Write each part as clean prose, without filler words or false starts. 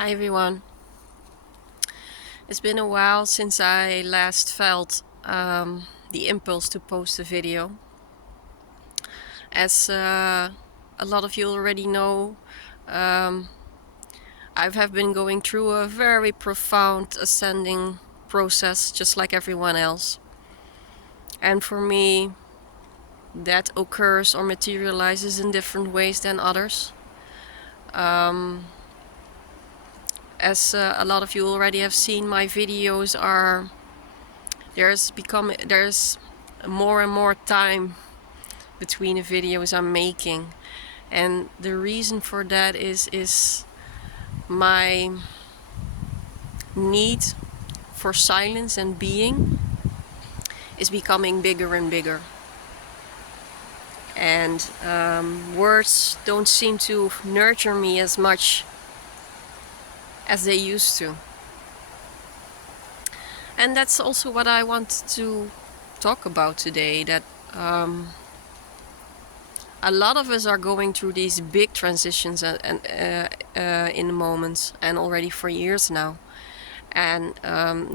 Hi everyone. It's been a while since I last felt the impulse to post a video. As a lot of you already know, I have been going through a very profound ascending process, just like everyone else. And for me, that occurs or materializes in different ways than others. As a lot of you already have seen, my videos there's more and more time between the videos I'm making, and the reason for that is my need for silence and being is becoming bigger and bigger, and words don't seem to nurture me as much as they used to. And that's also what I want to talk about today, that a lot of us are going through these big transitions in the moments, and already for years now. And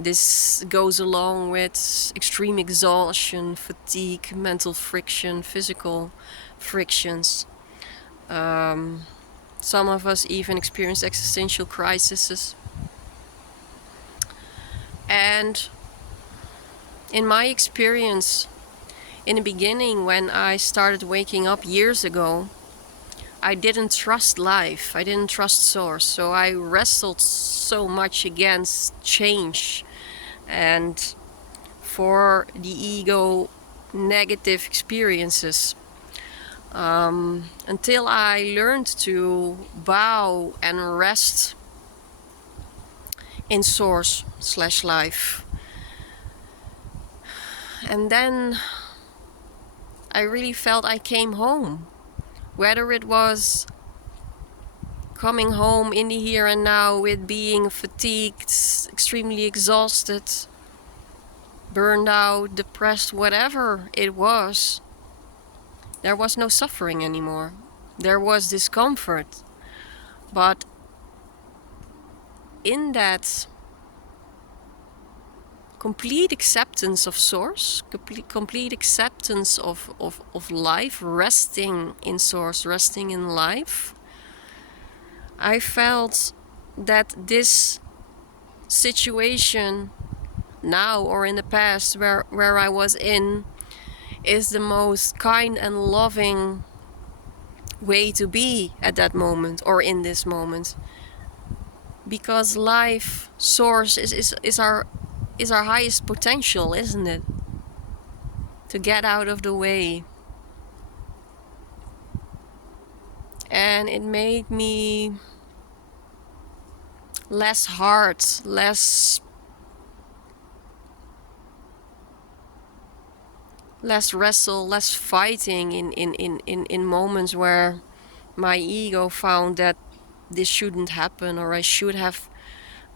this goes along with extreme exhaustion, fatigue, mental friction, physical frictions. Some of us even experience existential crises. And in my experience, in the beginning, when I started waking up years ago, I didn't trust life, I didn't trust source, so I wrestled so much against change and for the ego negative experiences, until I learned to bow and rest in source/life. And then I really felt I came home. Whether it was coming home in the here and now with being fatigued, extremely exhausted, burned out, depressed, whatever it was, there was no suffering anymore. There was discomfort. But in that complete acceptance of source, complete acceptance of life, resting in source, resting in life, I felt that this situation now or in the past where I was in is the most kind and loving way to be at that moment or in this moment, because life source is our highest potential, isn't it? To get out of the way. And it made me less hard, less wrestle, less fighting in moments where my ego found that this shouldn't happen, or I should have,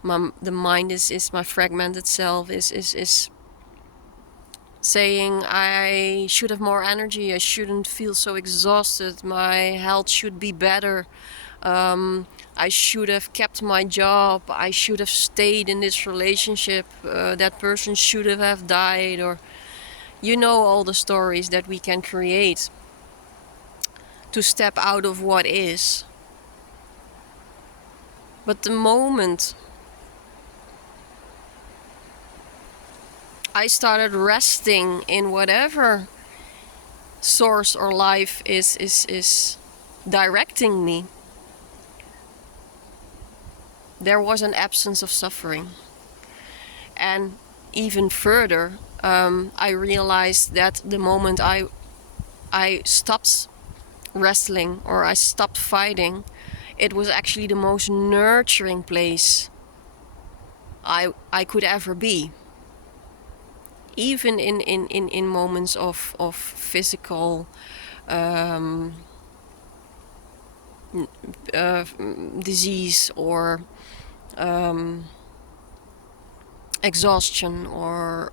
the mind is my fragmented self is saying I should have more energy, I shouldn't feel so exhausted, my health should be better, I should have kept my job, I should have stayed in this relationship, that person should have died, or you know, all the stories that we can create to step out of what is. But the moment I started resting in whatever source or life is directing me, there was an absence of suffering. And even further, I realized that the moment I stopped wrestling or I stopped fighting, it was actually the most nurturing place I could ever be. Even in moments of physical disease or exhaustion or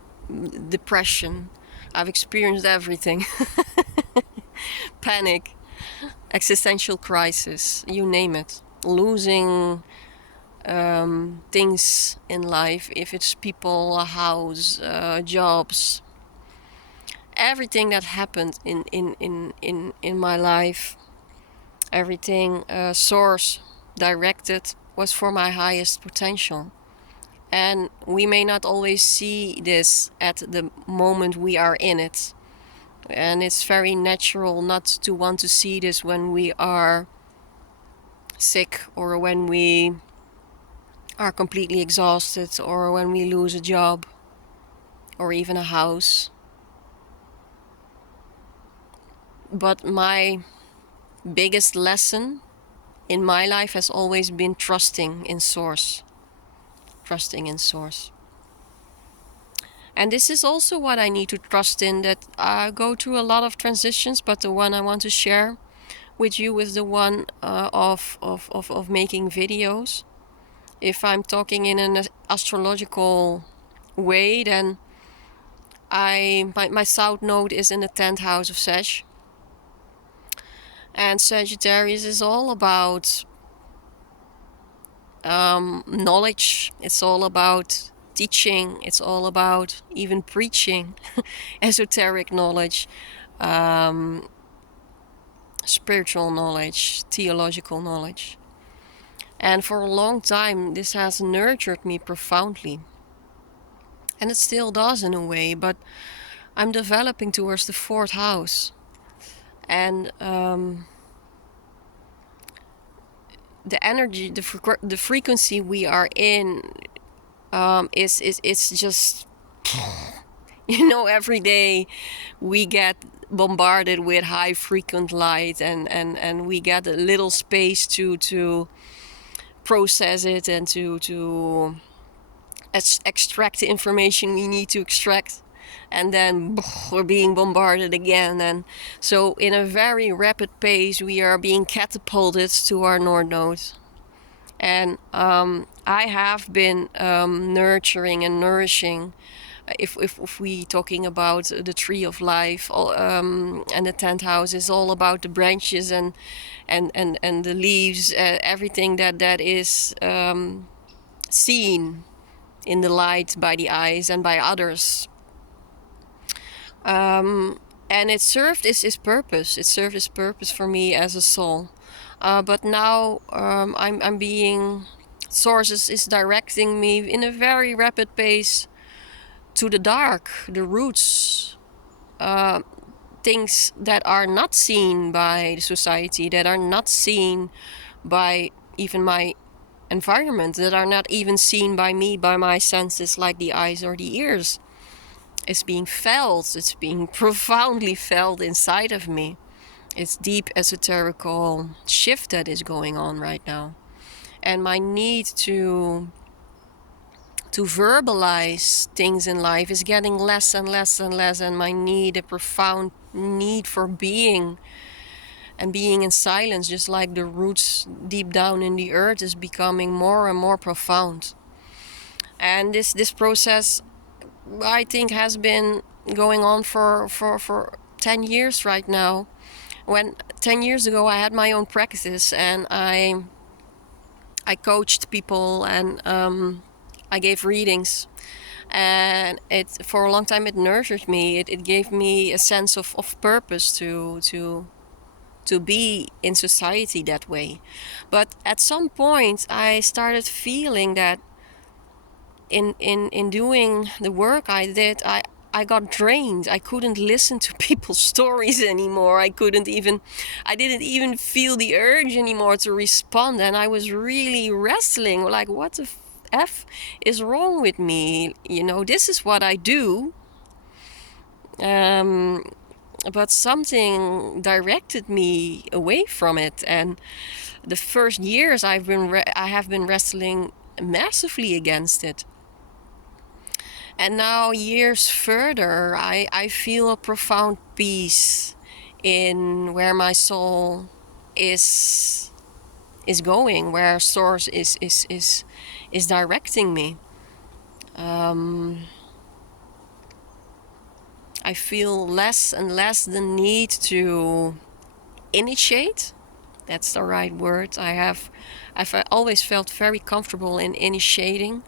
depression. I've experienced everything. Panic, existential crisis, you name it. Losing things in life, if it's people, a house, jobs, everything that happened in my life, everything source directed was for my highest potential. And we may not always see this at the moment we are in it. And it's very natural not to want to see this when we are sick, or when we are completely exhausted, or when we lose a job, or even a house. But my biggest lesson in my life has always been trusting in Source. Trusting in Source. And this is also what I need to trust in, that I go through a lot of transitions, but the one I want to share with you is the one of making videos. If I'm talking in an astrological way, then my south node is in the 10th house of Sag. And Sagittarius is all about knowledge. It's all about teaching. It's all about even preaching esoteric knowledge, spiritual knowledge, theological knowledge. And for a long time, this has nurtured me profoundly. And it still does in a way, but I'm developing towards the 4th house. And the energy, the frequency we are in it's just, every day we get bombarded with high frequent light, and we get a little space to process it and to extract the information we need to extract, and then we're being bombarded again. And so in a very rapid pace we are being catapulted to our North Node. And I have been nurturing and nourishing, if we talking about the tree of life, and the 10th house is all about the branches and the leaves, everything that is seen in the light by the eyes and by others. And it served its purpose. It served its purpose for me as a soul. But now I'm being, Source is directing me in a very rapid pace to the dark, the roots, things that are not seen by the society, that are not seen by even my environment, that are not even seen by me, by my senses, like the eyes or the ears. It's being felt, it's being profoundly felt inside of me. It's deep esoterical shift that is going on right now. And my need to verbalize things in life is getting less and less and less, and my need, a profound need for being, and being in silence, just like the roots deep down in the earth, is becoming more and more profound. And this process, I think, has been going on for 10 years right now. When 10 years ago I had my own practice, and I coached people, and I gave readings, and it, for a long time, it nurtured me. It gave me a sense of purpose to be in society that way. But at some point I started feeling that in doing the work I did, I got drained. I couldn't listen to people's stories anymore. I didn't even feel the urge anymore to respond. And I was really wrestling, like, what the F is wrong with me? This is what I do. But something directed me away from it. And the first years I have been wrestling massively against it. And now, years further, I feel a profound peace in where my soul is going, where Source is directing me. I feel less and less the need to initiate That's the right word. I've always felt very comfortable in initiating,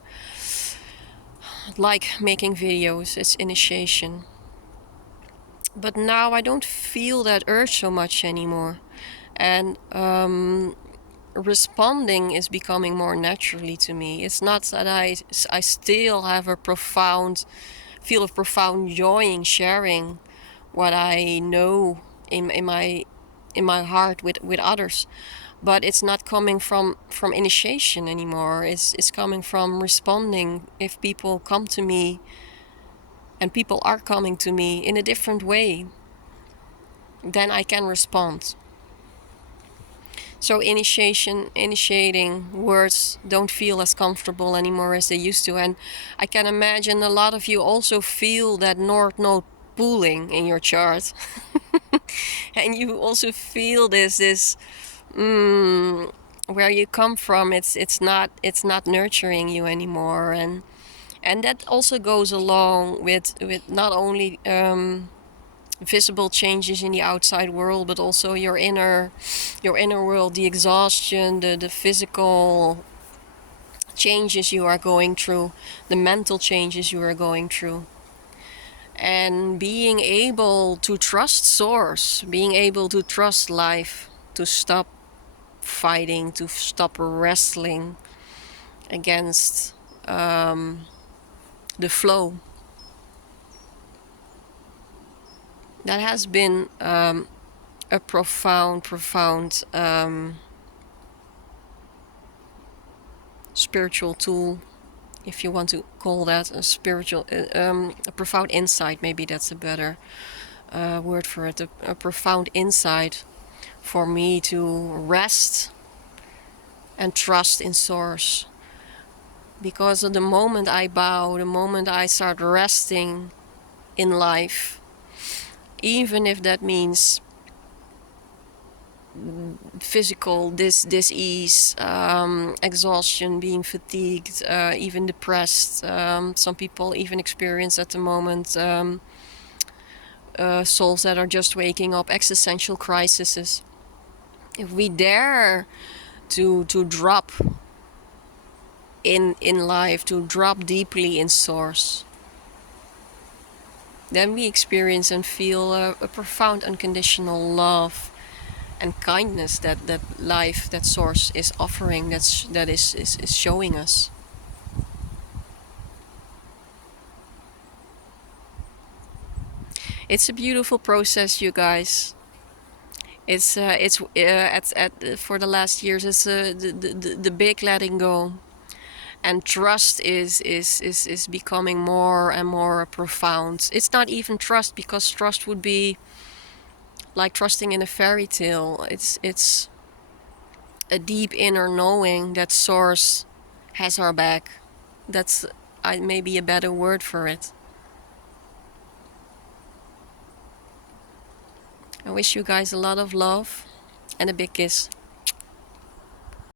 like making videos. It's initiation. But now I don't feel that urge so much anymore, and responding is becoming more naturally to me. It's not that I still have feel a profound joy in sharing what I know in my heart with others, but it's not coming from initiation anymore. It's coming from responding. If people come to me, and people are coming to me in a different way, then I can respond. So initiating words don't feel as comfortable anymore as they used to. And I can imagine a lot of you also feel that North Node pooling in your chart. And you also feel this where you come from, it's not nurturing you anymore. And that also goes along with not only visible changes in the outside world, but also your inner world, the exhaustion, the physical changes you are going through, the mental changes you are going through. And being able to trust source, being able to trust life, to stop fighting, to stop wrestling against the flow. That has been a profound spiritual tool, if you want to call that a spiritual, a profound insight. Maybe that's a better word for it. A profound insight for me to rest and trust in source. Because of the moment I bow, the moment I start resting in life, even if that means physical dis-ease, exhaustion, being fatigued, even depressed. Some people even experience at the moment souls that are just waking up, existential crises. If we dare to drop in life, to drop deeply in source, then we experience and feel a profound unconditional love and kindness that life, that source is offering, that is showing us. It's a beautiful process, you guys. It's for the last years, it's the big letting go, and trust is becoming more and more profound. It's not even trust, because trust would be like trusting in a fairy tale. It's a deep inner knowing that source has our back. That's maybe a better word for it. I wish you guys a lot of love and a big kiss.